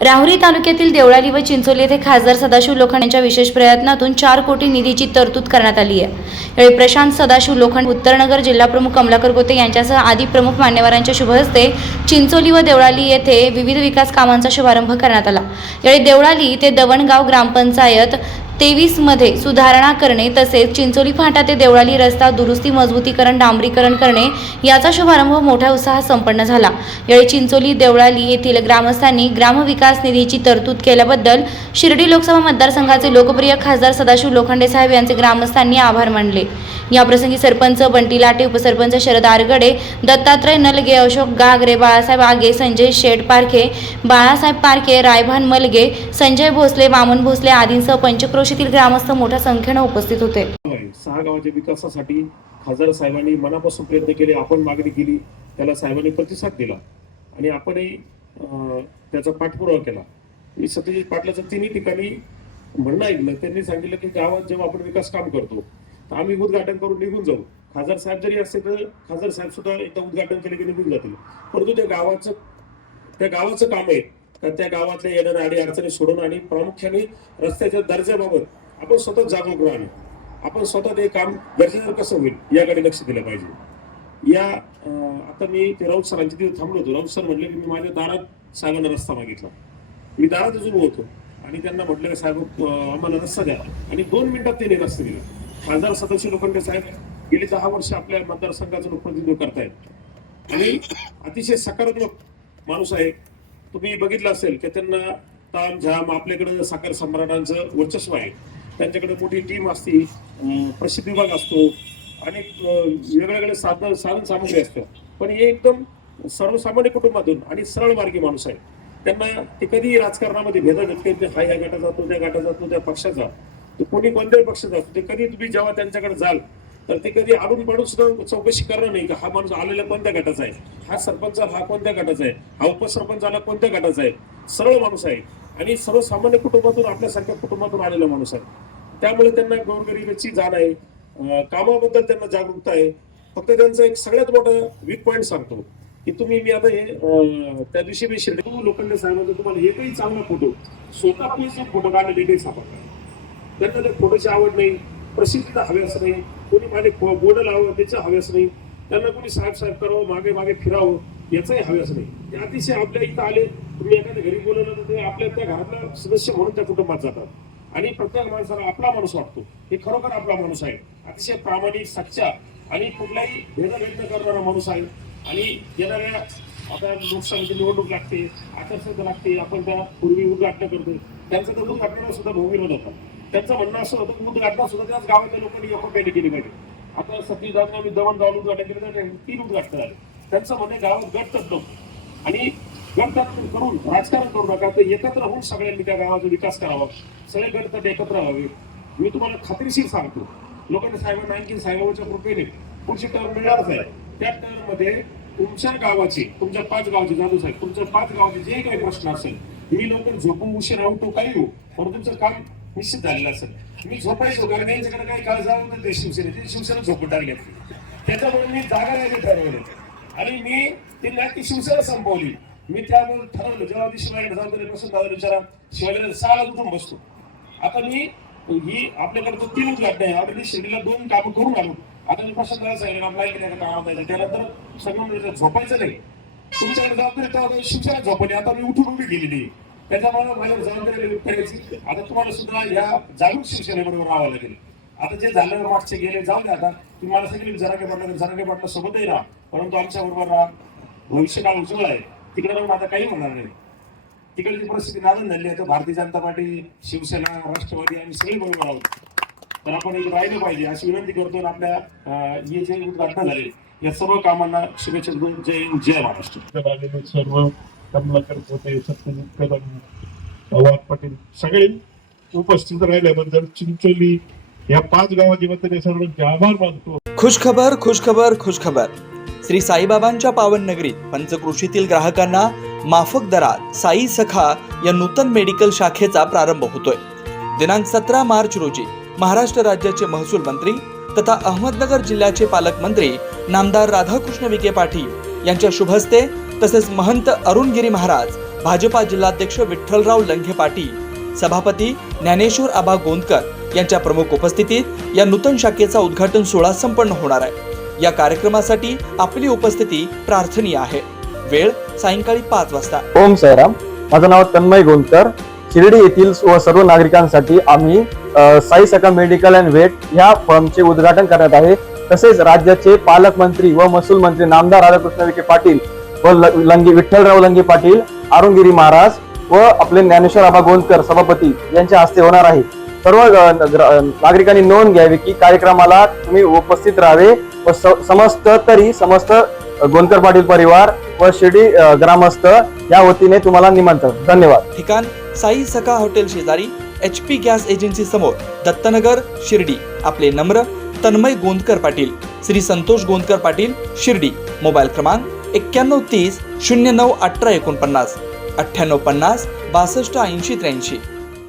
राहुरी तालुक्यातील देवळाली व चिंचोली येथे खासदार सदाशिव लोखंड यांच्या विशेष प्रयत्नातून चार कोटी निधीची तरतूद करण्यात आली आहे. यावेळी प्रशांत सदाशिव लोखंड उत्तरनगर जिल्हाप्रमुख कमलाकर गोते यांच्यासह आदी प्रमुख मान्यवरांच्या शुभहस्ते चिंचोली व देवळाली येथे विविध विकास कामांचा शुभारंभ करण्यात आला. यावेळी देवळाली ते दवणगाव ग्रामपंचायत तेवीसमध्ये सुधारणा करणे तसेच चिंचोली फाटा ते देवळाली रस्ता दुरुस्ती मजबूतीकरण डांबरीकरण करणे याचा शुभारंभ मोठ्या उत्साहात संपन्न झाला. यावेळी चिंचोली देवळाली येथील ग्रामस्थांनी ग्रामविकास निधीची तरतूद केल्याबद्दल शिर्डी लोकसभा मतदारसंघाचे लोकप्रिय खासदार सदाशिव लोखंडे साहेब यांचे ग्रामस्थांनी आभार मानले. याप्रसंगी सरपंच बंटी लाटे उपसरपंच शरद आरगडे दत्तात्रय नलगे अशोक गागरे बाळासाहेब आगे संजय शेठ पारखे बाळासाहेब पारखे रायभान मलगे संजय भोसले वामन भोसले आदींसह पंचक्रोशीतील ग्रामस्थ मोठ्या संख्येनं उपस्थित होते. सहा गावाच्या विकासासाठी खासदार साहेबांनी मनापासून प्रयत्न केले आपण मागणी केली त्याला साहेबांनी प्रतिसाद दिला आणि आपणही त्याचा पाठपुरावा केला. मी सत्यजित पाटलाचं तिन्ही ठिकाणी म्हणणं ऐकलं त्यांनी सांगितलं की गावात जेव्हा आपण विकास काम करतो तर आम्ही उद्घाटन करून निघून जाऊ. खासदार साहेब जरी असते तर खासदार साहेब सुद्धा एकदा उद्घाटन केले की निघून जातील. परंतु त्या गावाचं त्या गावाचं काम आहे. कारण त्या गावातल्या येणाऱ्या आडी अडचणी सोडून आणि प्रामुख्याने रस्त्याच्या दर्जाबाबत आपण स्वतः जागरूक राहणे आपण स्वतः ते काम गरजेचं कसं होईल याकडे लक्ष दिलं पाहिजे. या आता मी ते राऊत सरांच्या तिथे थांबलो होतो. राऊत सर म्हणले की मी माझ्या दारात साहेबांना रस्ता मागितला. मी दारात उभं होतो. आणि त्यांना म्हटलं की साहेब आम्हाला रस्ता द्या. आणि दोन मिनिटात त्यांनी रस्ता दिला. खासदार सदस्य लोखंडे साहेब गेली दहा वर्ष आपल्या मतदारसंघाचं लोकप्रतिनिधित्व करतायत. आणि अतिशय सकारात्मक माणूस आहे. तुम्ही बघितलं असेल की त्यांना ताम झाम आपल्याकडे साखर सम्राटांचं वर्चस्व आहे. त्यांच्याकडे मोठी टीम असते प्रसिद्ध विभाग असतो. अनेक वेगवेगळे साधन साधन सामग्री असतं. पण हे एकदम सर्वसामान्य कुटुंबातून आणि सरळ मार्गी माणूस आहे. त्यांना ते कधी राजकारणामध्ये भेदत हा या गटात जातो त्या गटात जातो त्या पक्षाचा जा. ते कोणी कोणत्याही पक्षात जातो ते कधी तुम्ही जेव्हा त्यांच्याकडे जाल तर ते कधी आडून पाडून सुद्धा चौकशी करणार नाही का हा माणूस आलेला कोणत्या गटाचा आहे. हा सरपंच हा कोणत्या गटाचा आहे. हा उपसरपंच आला कोणत्या गटाचा आहे. सरळ माणूस आहे. आणि सर्वसामान्य कुटुंबातून आपल्यासारख्या कुटुंबातून आलेला माणूस आहे. त्यामुळे त्यांना गोरगरिबाची जाण आहे. कामाबद्दल त्यांना जागरूकता आहे. फक्त त्यांचा एक सगळ्यात मोठा वीक पॉईंट सांगतो की तुम्ही मी आता हे त्या दिवशी मी शिर्डी लोकांना सांगितलं तुम्हाला हे एकही चांगला फोटो स्वतः फोटो काढलेले काही सापडला. त्यांना त्या फोटोची आवड नाही प्रसिद्धीला हव्यास नाही कोणी माझे बोर्ड लावावं त्याचं हव्यास नाही. त्यांना कोणी साहेब साहेब करावं मागे मागे फिरावं याचाही हव्यास नाही. ते अतिशय आपल्या इथं आले तुम्ही एखाद्या घरी बोलवलं तर ते आपल्या त्या घरातला सदस्य म्हणून त्या कुटुंबात जातात. आणि प्रत्येक माणसाला आपला माणूस वाटतो. हे खरोखर आपला माणूस आहे. अतिशय प्रामाणिक सच्चा आणि कुठलाही भेदभेद न करणारा माणूस आहे. आणि येणाऱ्या आता लोकसभेची निवडणूक लागते आचारसंहिता लागते आपण त्या पूर्वी उद्घाटन करतो त्यांचं तर उद्घाटनाला सुद्धा भाऊ विरोध होता त्यांचं म्हणणं असं होतं की उद्घाटन सुद्धा त्याच गावातल्या लोकांनी एकोप्याने केली पाहिजे. आता सतीदासला मी दमन जाऊन उद्घाटन केलं तर तीन उद्घाटन झाले. त्यांचं म्हणणे गावात गटतच नव्हतं. आणि गट करून राजकारण करू नका तर एकत्र होऊन सगळ्यांनी त्या गावाचा विकास करावा. सगळे गट एकत्र व्हावे. मी तुम्हाला खात्रीशीर सांगतो. लोकांनी साहेबांना आणखी साहेबांच्या कृपेने पुढची टर्म मिळणारच आहे. त्या टर्ममध्ये तुमच्या गावाचे तुमच्या पाच गावचे जादू साहेब तुमच्या पाच गावाचे जे काही प्रश्न असेल मी लवकर झोपू उशीर उठू काही हो पण तुमचं काम निश्चित झालेला असेल. मी झोपायचो कारण यांच्याकडे काही काळ जाऊन नये ते शिवसेने शिवसेना झोपून टाकली. त्याच्यामुळे मी जागा नाही ठरवले आणि मी ती नाती शिवसेना संपवली. मी त्यामुळे ठरवलं जेव्हा मी शिवाय जाऊ बसून दादा विचारा शिवायला सहाला उठून बसतो. आता मी ही आपल्याकडे तो तीन उद्घाटन नाही ऑलरेडी शिर्डीला दोन कामं करून आलो. आता मी प्रश्न करायला सांगितलं आपल्याला की नाही काम द्यायचं त्यानंतर सगळं म्हणजे झोपायचं नाही. तुमच्याकडे जबाबदारी तेव्हा शिवसेना झोपली. आता मी उठून उभी गेलेली आहे. त्याच्यामुळे माझ्या जबाबदारी लिफ्ट करायची आता तुम्हाला सुद्धा या जागरूक शिवसेनेबरोबर राहावं लागेल. आता जे झालं मागचे गेले जाऊ दे आता. तुम्ही मला सांगितलं जरांगे पाटला जरागे पाटला सोबतही राहा. परंतु आमच्या बरोबर राहा. भविष्य काळ उज्ज्वल आहे. तिकडे राहून आता काही म्हणणार नाही. तिकडची परिस्थिती नादन झाली आहे. तर भारतीय जनता पार्टी शिवसेना राष्ट्रवादी आम्ही सगळे बरोबर आहोत. तर आपण एक राहिलं पाहिजे. अशी विनंती करतो आणि आपल्या हे जे उद्घाटन झाले या सर्व कामांना शुभेच्छा देऊन जय हिंद, जय महाराष्ट्र. सर्व कमलाकर पोते सत्यजित कदम पवार पाटील सगळे उपस्थित राहिल्याबद्दल चिंचोली या पाच गावाची वतीने सर्वांचे आभार मानतो. खुशखबर खुशखबर खुशखबर. श्री साईबाबांच्या पावन नगरीत पंचकृषीतील ग्राहकांना माफक दरात साई सखा या नूतन मेडिकल शाखेचा प्रारंभ होतोय. दिनांक सतरा मार्च रोजी महाराष्ट्र राज्याचे महसूल मंत्री तथा अहमदनगर जिल्ह्याचे पालकमंत्री नामदार राधाकृष्ण विखे पाटील यांच्या शुभहस्ते तसेच महंत अरुणगिरी महाराज भाजपा जिल्हाध्यक्ष विठ्ठलराव लंघे पाटील सभापती ज्ञानेश्वर आबा गोंदकर यांच्या प्रमुख उपस्थितीत या नूतन शाखेचा उद्घाटन सोहळा संपन्न होणार आहे. या कार्यक्रमासाठी आपली उपस्थिती प्रार्थनीय आहे. वेळ सायंकाळी पाच वाजता. ओम सैराम माझं नाव तन्मय गोंदकर. शिर्डी येथील व सर्व नागरिकांसाठी आम्ही साई सका मेडिकल अँड वेट ह्या फर्मचे उद्घाटन करण्यात आहे. तसेच राज्याचे पालकमंत्री व महसूल मंत्री नामदार राधाकृष्ण विखे पाटील व लंगे विठ्ठलराव लंगे पाटील अरुणगिरी महाराज व आपले ज्ञानेश्वर आबा गोंदकर सभापती यांच्या हस्ते होणार आहे. सर्व नागरिकांनी नोंद घ्यावी की कार्यक्रमाला तुम्ही उपस्थित राहावे व समस्त तरी समस्त गोंदकर पाटील परिवार व शिर्डी ग्रामस्थ या वतीने तुम्हाला निमंत्रण. धन्यवाद. ठिकाण साई सका हॉटेल शेजारी एच पी गॅस एजन्सी समोर दत्तनगर शिर्डी. आपले नम्र तन्मय गोंदकर पाटील श्री संतोष गोंदकर पाटील शिर्डी. मोबाईल क्रमांक एक्क्याण्णव तीस शून्य नऊ अठरा एकोणपन्नास अठ्ठ्याण्णव पन्नास बासष्ट ऐंशी त्र्याऐंशी.